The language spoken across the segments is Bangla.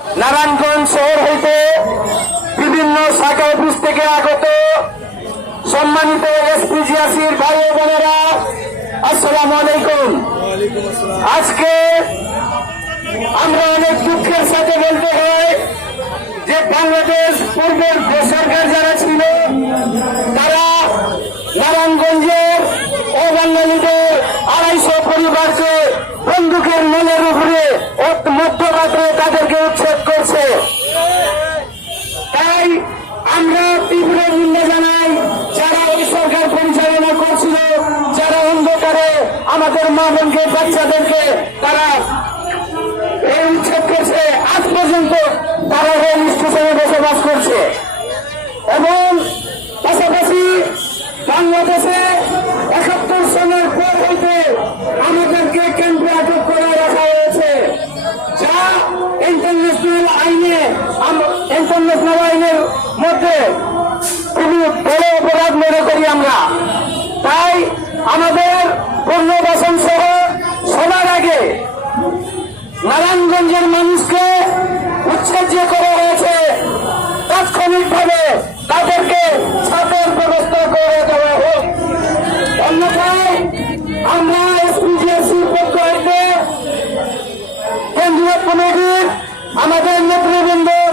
নারায়ণগঞ্জ শহর হইতে বিভিন্ন শাখা অফিস থেকে আগত সম্মানিত এসপিজিআসির ভাই ও বোনেরা, আসসালামু আলাইকুম। আজকে আমরা অনেক দুঃখের সাথে বলতে হয় যে বাংলাদেশ পূর্বের সরকার যারা ছিল তারা নারায়ণগঞ্জের ও বাঙালিদের 250 পরিবারকে বন্দুকের নলের উপরে মধ্যরাত্রে তাদেরকে উচ্ছেদ করছে। তাই আমরা তীব্র নিন্দা জানাই যারা ওই সরকার পরিচালনা করছিল, যারা অন্ধকারে আমাদের মা বোনকে বাচ্চাদেরকে তারা এই উচ্ছেদ করছে। আজ পর্যন্ত তারা রেল স্টেশনে বসবাস করছে এবং পাশাপাশি বাংলাদেশে 71 সনের পর হইতে আমাদেরকে ক্যাম্পে আটক করে রাখা হয়েছে, যা ইন্টারন্যাশনাল আইনের মধ্যে খুবই বড় অপরাধ মনে করি আমরা। তাই আমাদের পুনর্বাসন সহ সবার আগে নারায়ণগঞ্জের মানুষকে উচ্ছেদ যে করা হয়েছে তাৎক্ষণিকভাবে তাদেরকে ছাদের ব্যবস্থা করে দেওয়া হোক। অন্যথায় আমরা এসপিজিআসির পক্ষ হইতে কেন্দ্রীয় কমিটির আমাদের নেতৃবৃন্দর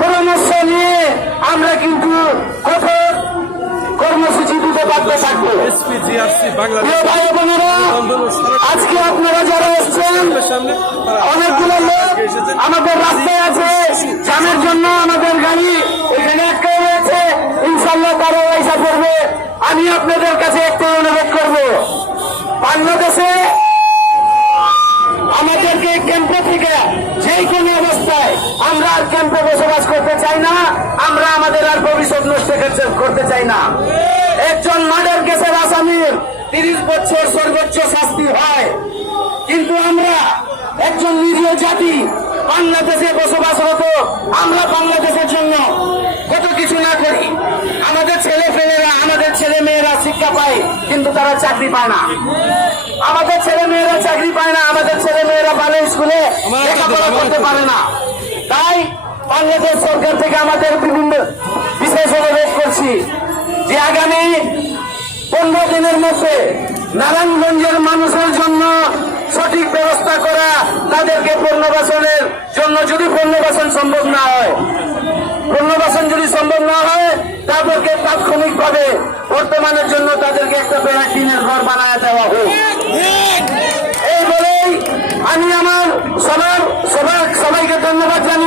পরামর্শ নিয়ে আমরা কিন্তু কঠোর কর্মসূচি দিতে বাধ্য থাকবো। ভাই বোনেরা, আজকে আপনারা যারা এসছেন, অনেকগুলো লোক আমাদের রাস্তায় আছে, জ্যামের জন্য আমাদের গাড়ি এখানে আটকে রয়েছে। ইনশাল্লাহ তারা পয়সা করবে। আমি আপনাদের কাছে একটা অনুরোধ করব, বাংলাদেশে আমাদেরকে ক্যাম্পে থেকে যে কোনো অবস্থায় আমরা আর ক্যাম্পে বসবাস করতে চাই না। আমরা আমাদের আর ভবিষ্যৎ নষ্ট করতে চাই না। একজন মার্ডার কেসের আসামির 30 বছর সর্বোচ্চ শাস্তি হয়, কিন্তু আমরা একজন নিরীহ জাতি বাংলাদেশে বসবাসরত, আমরা বাংলাদেশের জন্য কত কিছু না করি। আমাদের ছেলে মেয়েরা শিক্ষা পায়, কিন্তু তারা চাকরি পায় না। আমাদের ছেলে মেয়েরা চাকরি পায় না, আমাদের ছেলে মেয়েরা ভালো স্কুলে লেখাপড়া করতে পারে না। তাই বাংলাদেশ সরকার থেকে আমাদের বিভিন্ন বিশেষ অনুরোধ করছি যে আগামী 15 দিনের মধ্যে নারায়ণগঞ্জের মানুষের জন্য সঠিক ব্যবস্থা করা, তাদেরকে পুনর্বাসনের জন্য যদি পুনর্বাসন সম্ভব না হয়, তাদেরকে তাৎক্ষণিকভাবে বর্তমানের জন্য তাদেরকে একটা বেড়া টিনের ঘর বানায় দেওয়া হোক। এই বলেই আমি আমার সবাইকে ধন্যবাদ জানাই।